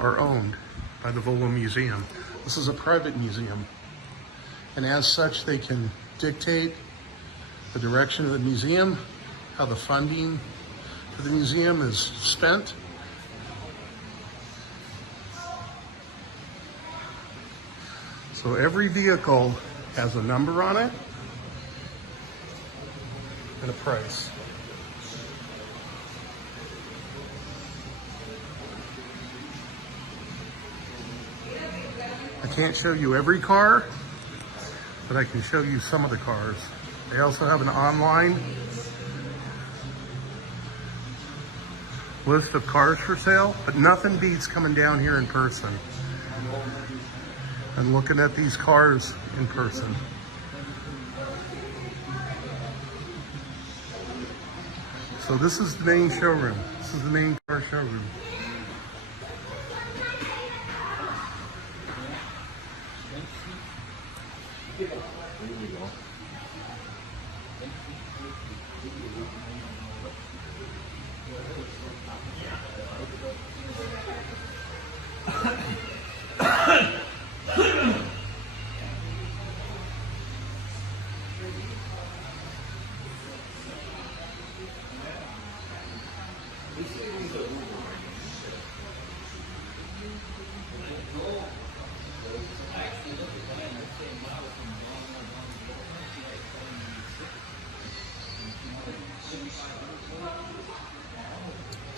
are owned by the Bolo Museum. This is a private museum, and as such, they can dictate the direction of the museum, how the funding for the museum is spent. So every vehicle has a number on it and a price. I can't show you every car, but I can show you some of the cars. They also have an online list of cars for sale, but nothing beats coming down here in person and looking at these cars in person. So this is the main showroom. This is the main car showroom.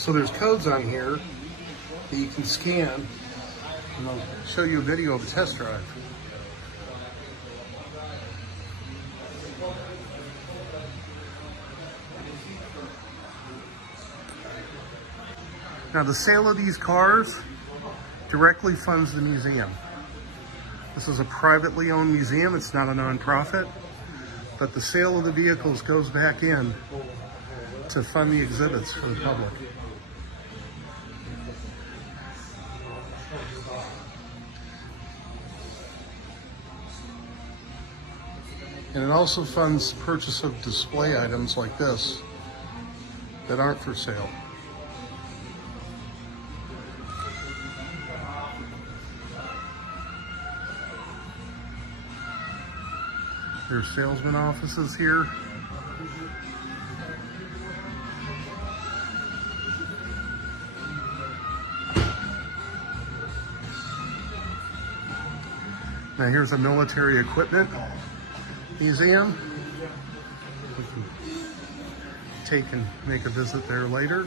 So there's codes on here that you can scan, and I'll show you a video of a test drive. Now the sale of these cars directly funds the museum. This is a privately owned museum, it's not a nonprofit, but the sale of the vehicles goes back in to fund the exhibits for the public. And it also funds purchase of display items like this that aren't for sale. There's salesman offices here. Now here's a military equipment museum. We can take and make a visit there later.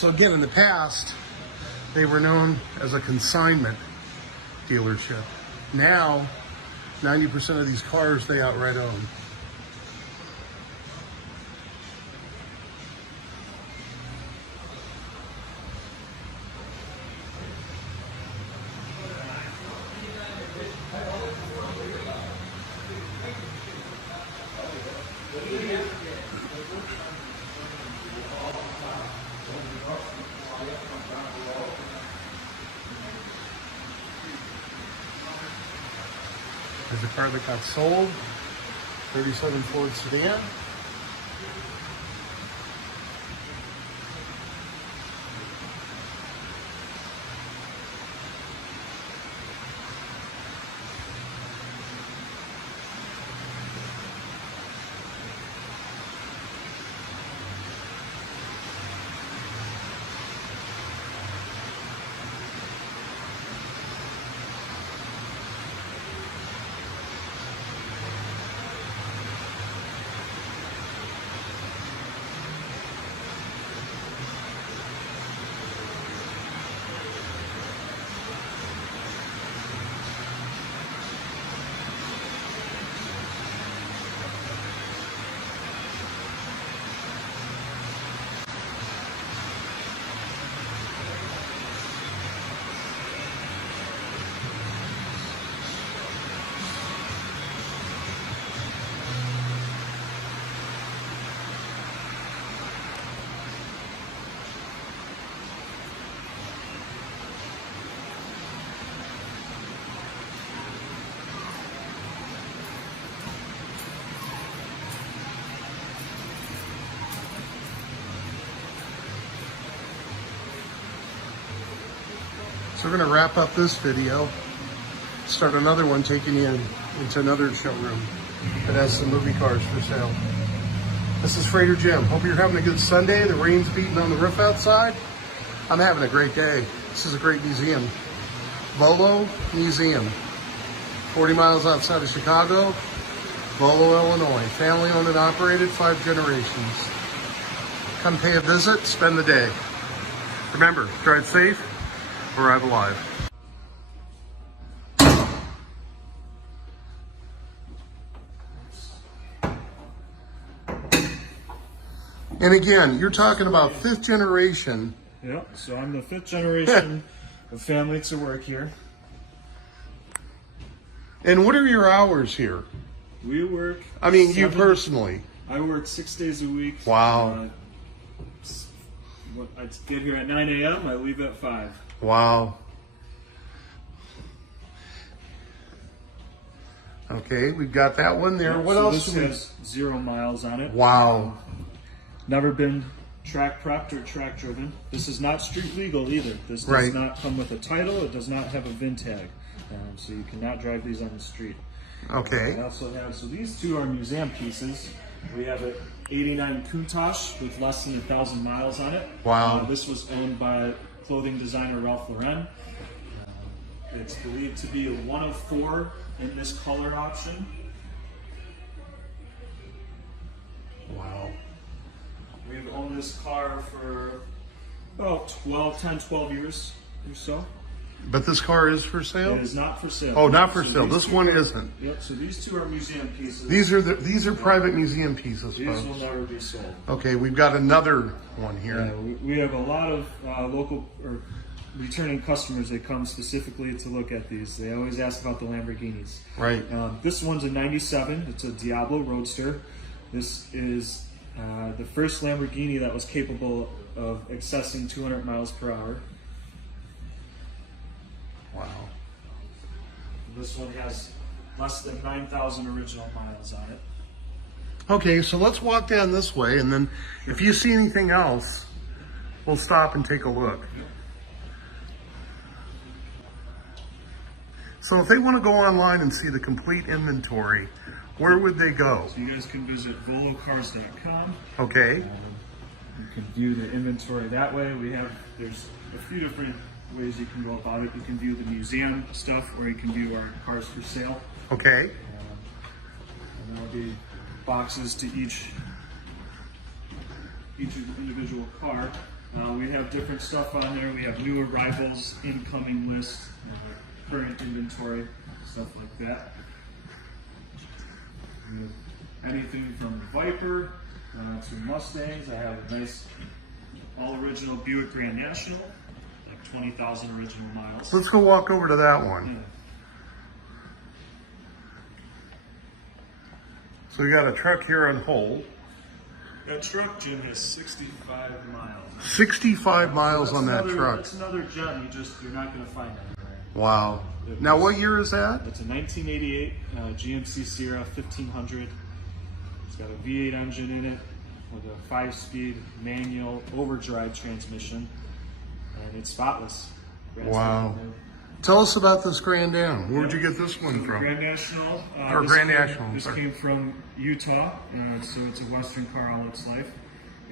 So again, in the past, they were known as a consignment dealership. Now, 90% of these cars they outright own. There's a car that got sold, 37 Ford sedan. So we're going to wrap up this video, start another one taking you into another showroom that has some movie cars for sale. This is Freighter Jim. Hope you're having a good Sunday. The rain's beating on the roof outside. I'm having a great day. This is a great museum. Bolo Museum, 40 miles outside of Chicago, Bolo, Illinois. Family owned and operated, 5 generations. Come pay a visit, spend the day. Remember, drive safe, arrive alive. And again, you're talking about 5th generation. Yep, so I'm the 5th generation of family to work here. And what are your hours here? We work... I mean, you personally. I work 6 days a week. Wow. I get here at 9 a.m., I leave at 5. Wow. Okay, we've got that one there. Yep, What so else? This has 0 miles on it. Wow. Never been track prepped or track driven. This is not street legal either. This does not come with a title. It does not have a VIN tag. So you cannot drive these on the street. Okay. I also have, so these two are museum pieces. We have an 89 Countach with less than 1,000 miles on it. Wow. This was owned by clothing designer Ralph Lauren. It's believed to be one of 4 in this color option. Wow. We've owned this car for about 12 years or so. But this car is for sale? It is not for sale. Oh, not for So sale. This one isn't. Yep, so these two are museum pieces. These are private museum pieces, These folks. will never be sold. Okay, we've got another one here. Yeah, we have a lot of local or returning customers that come specifically to look at these. They always ask about the Lamborghinis. Right. This one's a 97. It's a Diablo Roadster. This is the first Lamborghini that was capable of accessing 200 miles per hour. Wow. This one has less than 9,000 original miles on it. Okay, so let's walk down this way, and then if you see anything else, we'll stop and take a look. So if they want to go online and see the complete inventory, where would they go? So you guys can visit volocars.com. Okay. You can view the inventory that way. There's a few different ways you can go about it. You can view the museum stuff, or you can view our cars for sale. Okay. And there'll be boxes to each individual car. We have different stuff on there. We have new arrivals, incoming list, current inventory, stuff like that. We have anything from Viper to Mustangs. I have a nice all-original Buick Grand National, like 20,000 original miles. Let's go walk over to that one. Yeah. So we got a truck here on hold. That truck, Jim, has 65 miles. 65 miles on that truck. That's another gem you're not going to find anywhere. Wow. Now, what year is that? It's a 1988 GMC Sierra 1500. It's got a V8 engine in it with a 5-speed manual overdrive transmission, and it's spotless. Wow. Tell us about this Grand Am. Where'd you get this one from? Grand National. This came from Utah, so it's a Western car all its life.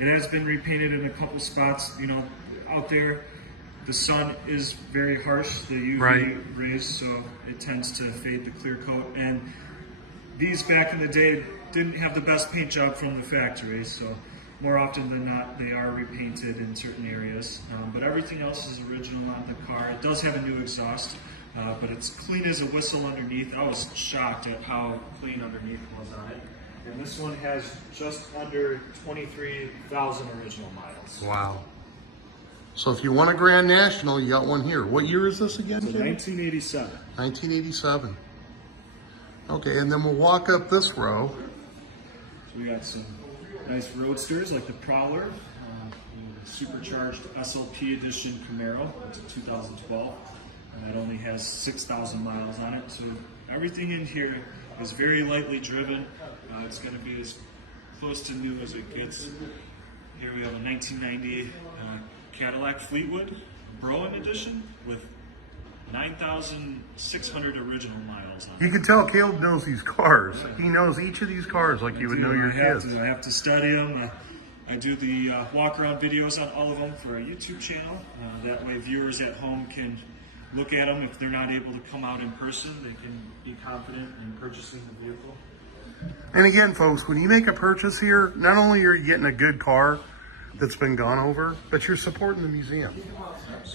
It has been repainted in a couple spots. You know, out there, the sun is very harsh, the UV rays, so it tends to fade the clear coat. And these back in the day didn't have the best paint job from the factory, so more often than not, they are repainted in certain areas. But everything else is original on the car. It does have a new exhaust, but it's clean as a whistle underneath. I was shocked at how clean underneath was on it. And this one has just under 23,000 original miles. Wow. So if you want a Grand National, you got one here. What year is this again? So 1987. 1987. Okay, and then we'll walk up this row. So we got some nice roadsters like the Prowler, supercharged SLP edition Camaro. It's a 2012, and that only has 6,000 miles on it. So everything in here is very lightly driven. It's going to be as close to new as it gets. Here we have a 1990 Cadillac Fleetwood Broen edition with 9,600 original miles on it. You can tell Caleb knows these cars. He knows each of these cars like you would know your kids. I have to study them. I do the walk-around videos on all of them for a YouTube channel. That way viewers at home can look at them. If they're not able to come out in person, they can be confident in purchasing the vehicle. And again, folks, when you make a purchase here, not only are you getting a good car that's been gone over, but you're supporting the museum.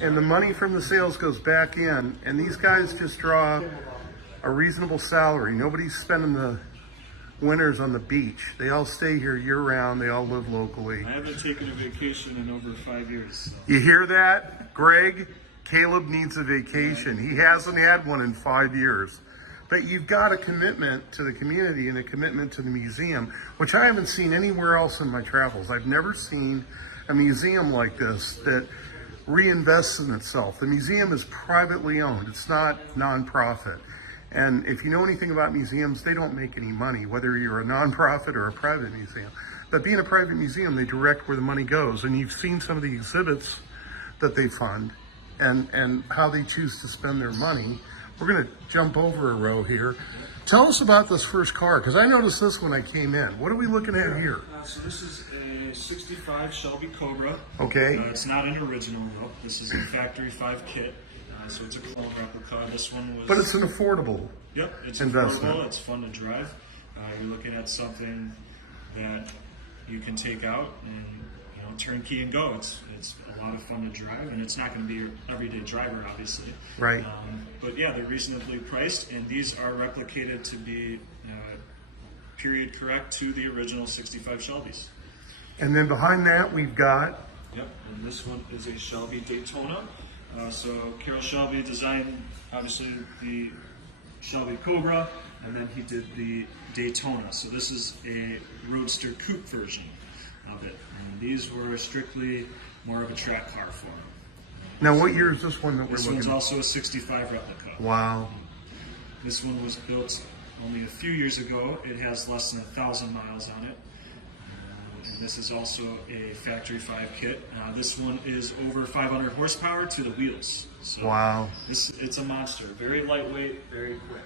And the money from the sales goes back in, and these guys just draw a reasonable salary. Nobody's spending the winters on the beach. They all stay here year-round. They all live locally. I haven't taken a vacation in over 5 years. So. You hear that, Greg? Caleb needs a vacation. He hasn't had one in 5 years. But you've got a commitment to the community and a commitment to the museum, which I haven't seen anywhere else in my travels. I've never seen a museum like this that reinvests in itself. The museum is privately owned. It's not nonprofit. And if you know anything about museums, they don't make any money, whether you're a nonprofit or a private museum. But being a private museum, they direct where the money goes. And you've seen some of the exhibits that they fund and how they choose to spend their money. We're going to jump over a row here. Tell us about this first car, because I noticed this when I came in. What are we looking at here? So this is a 65 Shelby Cobra. Okay. It's not an original, though. This is a factory 5 kit, so it's a clone replica. This one was... But it's an affordable it's investment. Affordable. It's fun to drive. You're looking at something that you can take out and turnkey and go. It's a lot of fun to drive, and it's not going to be your everyday driver, obviously. Right. But yeah, they're reasonably priced, and these are replicated to be period correct to the original 65 Shelbys. And then behind that, we've got... Yep, and this one is a Shelby Daytona. So Carroll Shelby designed, obviously, the Shelby Cobra, and then he did the Daytona. So this is a Roadster coupe version of it. And these were strictly more of a track car for him. Now, what year is this one that we're looking at? This one's also a 65 replica. Wow. This one was built only a few years ago. It has less than 1,000 miles on it. And this is also a factory 5 kit. This one is over 500 horsepower to the wheels. So wow. It's a monster. Very lightweight, very quick.